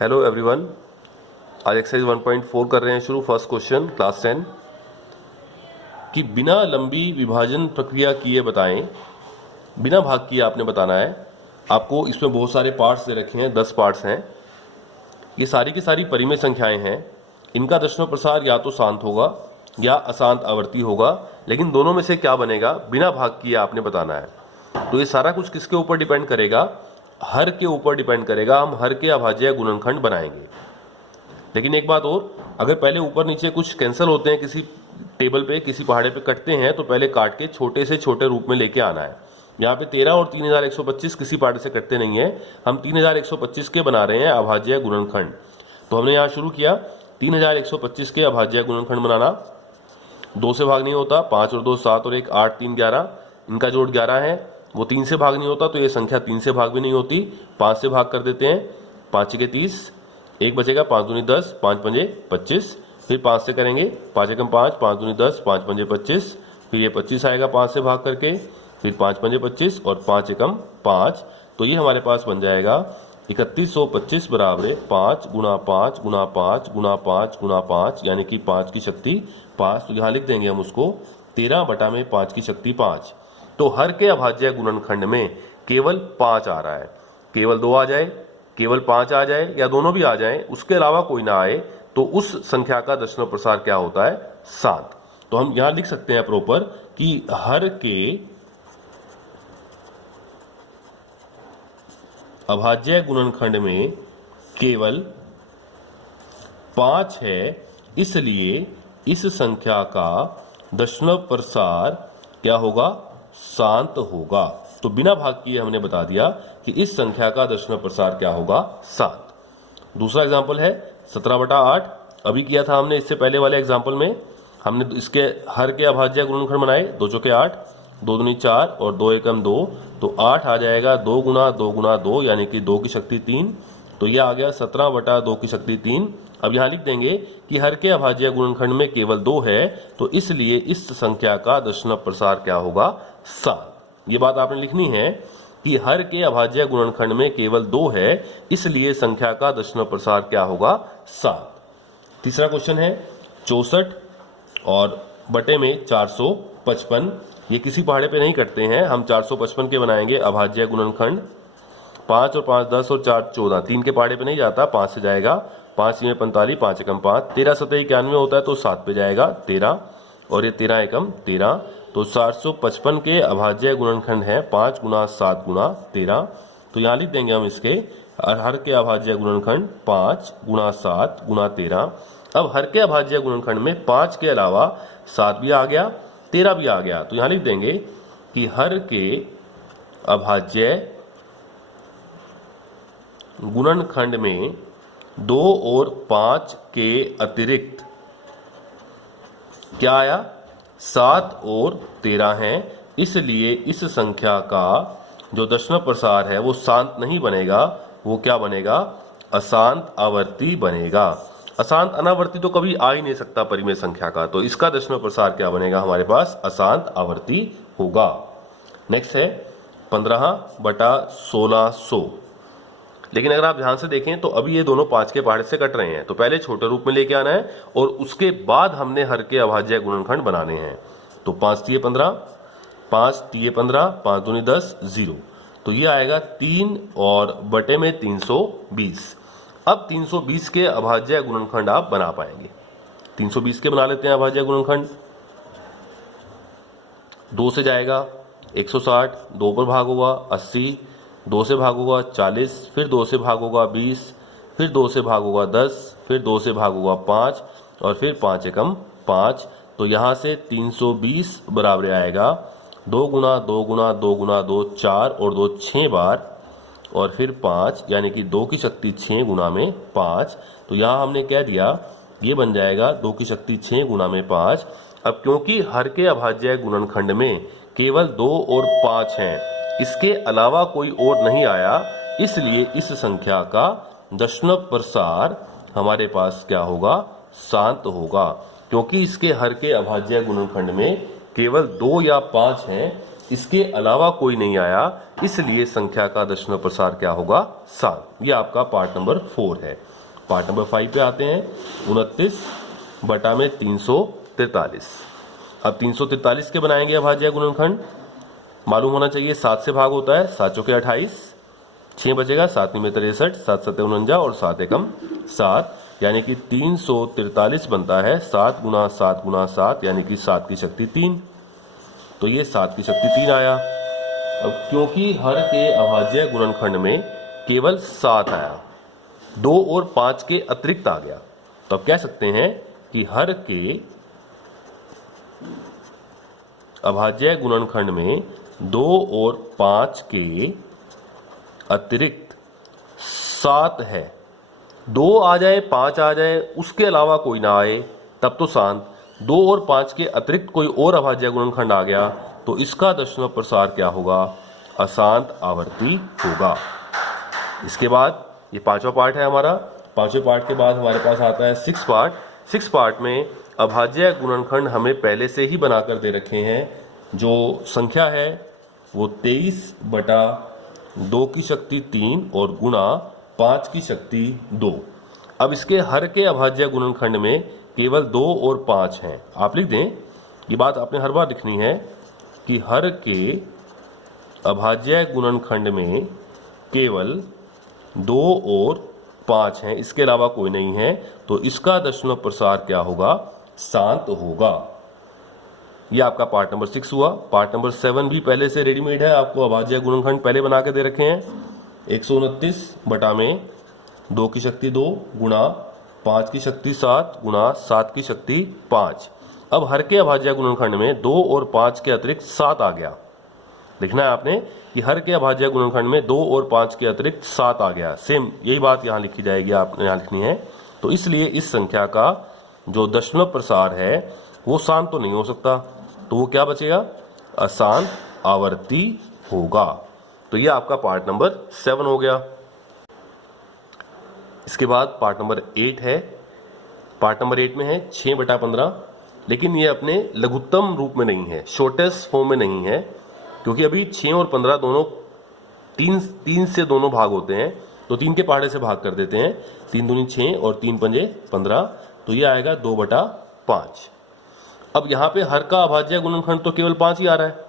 Hello everyone, आज exercise 1.4 कर रहे हैं शुरू। फर्स्ट क्वेश्चन क्लास 10 कि बिना लंबी विभाजन प्रक्रिया किए बताएं। बिना भाग किए आपने बताना है। आपको इसमें बहुत सारे पार्ट्स दे रखे हैं, 10 पार्ट्स हैं। ये सारी की सारी परिमेय संख्याएं हैं। इनका दशमलव प्रसार या तो शांत होगा या अशांत आवर्ती होगा, लेकिन दोनों में से क्या बनेगा बिना भाग किए आपने बताना है। तो ये सारा कुछ किसके ऊपर डिपेंड करेगा? हर के ऊपर डिपेंड करेगा। हम हर के अभाज्य गुणनखंड बनाएंगे। लेकिन एक बात और, अगर पहले ऊपर नीचे कुछ कैंसिल होते हैं, किसी टेबल पे किसी पहाड़े पे कटते हैं, तो पहले काट के छोटे से छोटे रूप में लेके आना है। यहाँ पे 13 और 3125 किसी पहाड़े से कटते नहीं है। हम 3125 के बना रहे हैं अभाज्य गुणनखंड। तो हमने यहाँ शुरू किया 3125 के अभाज्य गुणनखंड बनाना। 2 से भाग नहीं होता, 5 और 2 7 और 1 8 3 11, इनका जोड़ 11 है। वो 3 से भाग नहीं होता, तो ये संख्या 3 से भाग भी नहीं होती। 5 से भाग कर देते हैं, 5 के 30, 1 बचेगा, 5 दूनी 10, 5 पंजे 25। फिर 5 से करेंगे, 5 एकम 5, 5 दूनी 10, 5 पंजे 25। फिर ये 25 आएगा 5 से भाग करके, फिर 5 पंजे 25 और 5 एकम 5। तो ये हमारे पास बन जाएगा 3125 बराबर 5 गुणा 5 गुणा 5 गुणा 5 गुणा 5, यानी कि 5 की शक्ति 5। तो यहाँ लिख देंगे हम उसको 13 बटा में 5 की शक्ति 5। तो हर के अभाज्य गुणनखंड में केवल 5 आ रहा है। केवल 2 आ जाए, केवल 5 आ जाए, या दोनों भी आ जाए, उसके अलावा कोई ना आए, तो उस संख्या का दशमलव प्रसार क्या होता है? 7। तो हम यहां लिख सकते हैं प्रॉपर कि हर के अभाज्य गुणनखंड में केवल 5 है, इसलिए इस संख्या का दशमलव प्रसार क्या होगा? शांत होगा। तो बिना भाग किए हमने बता दिया कि इस संख्या का दशमलव प्रसार क्या होगा? 7। दूसरा एग्जांपल है 17 बटा 8। अभी किया था हमने, इससे पहले वाले एग्जांपल में हमने इसके हर के अभाज्य गुणनखंड बनाए। 2 चौके 8, 2 दूनी 4 और 2 एकम 2, तो 8 आ जाएगा 2 गुना 2 गुना 2, यानी कि 2 की शक्ति 3। तो यह आ गया 17 बटा 2 की शक्ति 3। अब यहाँ लिख देंगे कि हर के अभाज्य गुणनखंड में केवल 2 है, तो इसलिए इस संख्या का दशमलव प्रसार क्या होगा? 7। ये बात आपने लिखनी है कि हर के अभाज्य गुणनखंड में केवल 2 है, इसलिए संख्या का दशमलव प्रसार क्या होगा? 7। तीसरा क्वेश्चन है 64 और बटे में 455। ये किसी पहाड़े पे नहीं कटते हैं, हम 455 के बनाएंगे अभाज्य गुणनखंड। 5 और 5 10 और 4 14, 3 के पहाड़े पे नहीं जाता, 5 से जाएगा। 5 में 45, 5 एकम 5, 13 7 91 होता है, तो 7 पे जाएगा 13, और ये 13 एकम 13। तो 455 के अभाज्य गुणनखंड है 5 गुना 7 गुना 13। तो यहाँ लिख देंगे हम इसके हर के अभाज्य गुणनखंड 5 गुना 7 गुना 13। अब हर के अभाज्य गुणनखंड में 5 के अलावा 7 भी आ गया, 13 भी आ गया। तो यहाँ लिख देंगे कि हर के अभाज्य गुणनखंड में 2 और 5 के अतिरिक्त क्या आया? 7 और 13 हैं, इसलिए इस संख्या का जो दशमलव प्रसार है वो शांत नहीं बनेगा। वो क्या बनेगा? अशांत आवर्ती बनेगा। अशांत अनावर्ती तो कभी आ ही नहीं सकता परिमेय संख्या का, तो इसका दशमलव प्रसार क्या बनेगा हमारे पास? अशांत आवर्ती होगा। नेक्स्ट है 15 बटा 1600। लेकिन अगर आप ध्यान से देखें तो अभी ये दोनों 5 के पहाड़े से कट रहे हैं, तो पहले छोटे रूप में लेके आना है और उसके बाद हमने हर के अभाज्य गुणनखंड बनाने हैं। तो 5 तिये 15, 5 तिये 15, 5 दूनी 10, 0। तो ये आएगा 3 और बटे में 320। अब 320 के अभाज्य गुणनखंड आप बना पाएंगे। 320 के बना लेते हैं अभाज्य गुणनखंड। 2 से जाएगा 160, 2 पर भाग होगा 80, 2 से भाग होगा 40, फिर 2 से भाग होगा 20, फिर 2 से भाग होगा 10, फिर 2 से भाग होगा 5, और फिर 5 एकम 5। तो यहाँ से 320 बराबर आएगा 2 गुना 2 गुना 2 गुना 2 4 और 2 6 बार, और फिर 5, यानी कि 2 की शक्ति 6 गुना में 5। तो यहाँ हमने कह दिया ये बन जाएगा 2 की शक्ति 6 गुना में 5। अब क्योंकि हर के अभाज्य गुणनखंड में केवल 2 और 5 हैं, इसके अलावा कोई और नहीं आया, इसलिए इस संख्या का दशमलव प्रसार हमारे पास क्या होगा? शांत होगा। क्योंकि इसके हर के अभाज्य गुणनखंड में केवल 2 या 5 हैं, इसके अलावा कोई नहीं आया, इसलिए संख्या का दशमलव प्रसार क्या होगा? शांत। ये आपका पार्ट नंबर 4 है। पार्ट नंबर 5 पे आते हैं। 29 बटा में 343। अब 343 के बनाएंगे अभाज्य गुणनखंड। मालूम होना चाहिए 7 से भाग होता है, 7 चौके 28, 6 बचेगा, 7 में 63, 7 सत्ते 49 और 7 एकम 7, यानी कि 343 बनता है 7 गुना 7 गुना 7, यानी कि 7 की शक्ति 3। तो ये 7 की शक्ति 3 आया। अब क्योंकि हर के अभाज्य गुणनखंड में केवल 7 आया, 2 और 5 के अतिरिक्त आ गया, तो अब कह सकते हैं कि हर के अभाज्य गुणनखंड में 2 और 5 के अतिरिक्त 7 है। 2 आ जाए 5 आ जाए, उसके अलावा कोई ना आए, तब तो शांत। 2 और 5 के अतिरिक्त कोई और अभाज्य गुणनखंड आ गया तो इसका दशमलव प्रसार क्या होगा? अशांत आवर्ती होगा। इसके बाद ये 5वां पार्ट है हमारा। 5वें पार्ट के बाद हमारे पास आता है 6 पार्ट। 6 पार्ट में अभाज्य गुणनखंड हमें पहले से ही बनाकर दे रखे हैं। जो संख्या है वो 23 बटा 2 की शक्ति 3 और गुणा 5 की शक्ति 2। अब इसके हर के अभाज्य गुणनखंड में केवल 2 और 5 हैं। आप लिख दें, ये बात आपने हर बार लिखनी है कि हर के अभाज्य गुणनखंड में केवल 2 और 5 हैं, इसके अलावा कोई नहीं है, तो इसका दशमलव प्रसार क्या होगा? शांत होगा। यह आपका पार्ट नंबर 6 हुआ। पार्ट नंबर 7 भी पहले से रेडीमेड है, आपको अभाज्य गुणनखंड पहले बना के दे रखे हैं। 129 बटा में 2 की शक्ति 2 गुणा 5 की शक्ति 7 गुणा 7 की शक्ति 5। अब हर के अभाज्य गुणनखंड में 2 और 5 के अतिरिक्त 7 आ गया। लिखना है आपने कि हर के अभाज्य गुणनखंड में 2 और 5 के अतिरिक्त 7 आ गया। सेम यही बात यहाँ लिखी जाएगी, आपने यहाँ लिखनी है। तो इसलिए इस संख्या का जो दशमलव प्रसार है वो शांत तो नहीं हो सकता, तो वो क्या बचेगा? अशांत आवर्ती होगा। तो ये आपका पार्ट नंबर 7 हो गया। इसके बाद पार्ट नंबर 8 है। पार्ट नंबर 8 में है 6 बटा 15, लेकिन ये अपने लघुत्तम रूप में नहीं है, शॉर्टेस्ट फॉर्म में नहीं है, क्योंकि अभी 6 और 15 दोनों तीन से दोनों भाग होते हैं, तो 3 के पहाड़े से भाग कर देते हैं। 3 दूनी 6 और 3 पंजे 15, तो ये आएगा 2 बटा 5। अब यहाँ पे हर का अभाज्य गुणनखंड तो केवल 5 ही आ रहा है।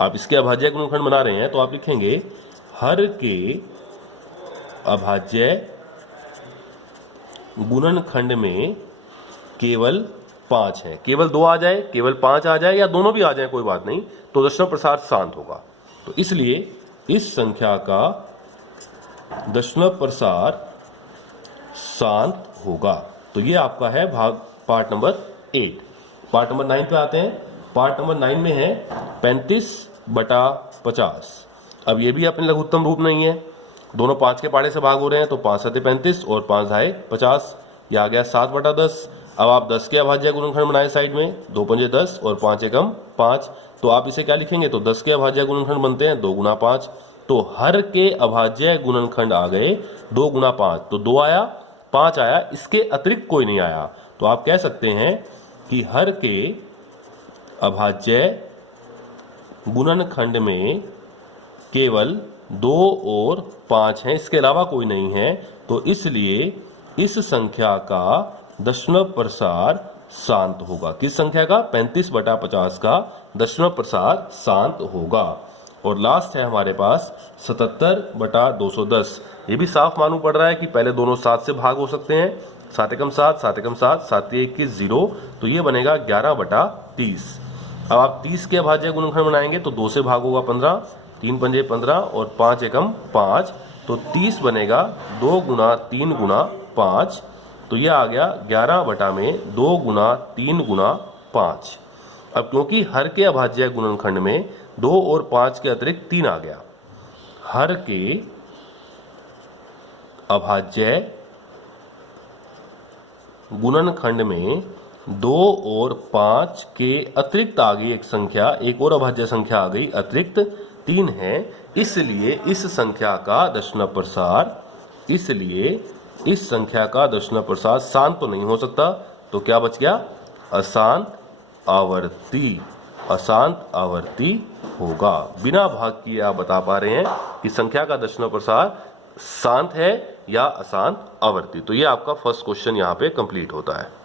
आप इसके अभाज्य गुणनखंड बना रहे हैं तो आप लिखेंगे हर के अभाज्य गुणनखंड में केवल 5 है। केवल 2 आ जाए, केवल 5 आ जाए, या दोनों भी आ जाए, कोई बात नहीं, तो दशमलव प्रसार शांत होगा। तो इसलिए इस संख्या का दशमलव प्रसार शांत होगा। तो ये आपका है भाग पार्ट नंबर 8। पार्ट नंबर 9 पे आते हैं। पार्ट नंबर 9 में है 35 बटा 50। अब ये भी अपने लघुत्तम रूप नहीं है, दोनों 5 के पहाड़े से भाग हो रहे हैं, तो 5 सत्ते 35 और 5 ढाई 50, यह आ गया 7 बटा 10। अब आप 10 के अभाज्य गुणनखंड बनाए साइड में, 2 पंजे 10 और 5 एकम 5, तो आप इसे क्या लिखेंगे? तो 10 के अभाज्य गुणनखंड बनते हैं 2 गुना 5, तो हर के अभाज्य गुणनखंड आ गए 2 गुना 5, तो 2 आया 5 आया, इसके अतिरिक्त कोई नहीं आया, तो आप कह सकते हैं कि हर के अभाज्य गुणनखंड में केवल 2 और 5 हैं, इसके अलावा कोई नहीं है, तो इसलिए इस संख्या का दशमलव प्रसार शांत होगा। किस संख्या का? 35 बटा 50 का दशमलव प्रसार शांत होगा। और लास्ट है हमारे पास 77 बटा 210। ये भी साफ मालूम पड़ रहा है कि पहले दोनों 7 से भाग हो सकते हैं, 7 एकम 7, 7 एकम 7, 7 21 0, तो ये बनेगा 11 बटा 30। अब आप 30 के अभाज्य गुणनखंड बनाएंगे तो 2 से भाग होगा 15, 3 पंजे 15 और 5 एकम 5, तो 30 बनेगा 2 गुना 3 गुना 5, तो यह आ गया 11 बटा में 2 गुना 3 गुना 5। अब क्योंकि हर के अभाज्य गुणनखंड में 2 और 5 के अतिरिक्त 3 आ गया, हर के अभाज्य गुणनखंड में 2 और 5 के अतिरिक्त आ गई एक संख्या, एक और अभाज्य संख्या आ गई, अतिरिक्त 3 है, इसलिए इस संख्या का दशमलव प्रसार, इसलिए इस संख्या का दशमलव प्रसार शांत तो नहीं हो सकता, तो क्या बच गया? अशांत आवर्ती, अशांत आवर्ती होगा। बिना भाग किए आप बता पा रहे हैं कि संख्या का दशमलव प्रसार शांत है या अशांत आवर्ती। तो ये आपका फर्स्ट क्वेश्चन यहाँ पे कंप्लीट होता है।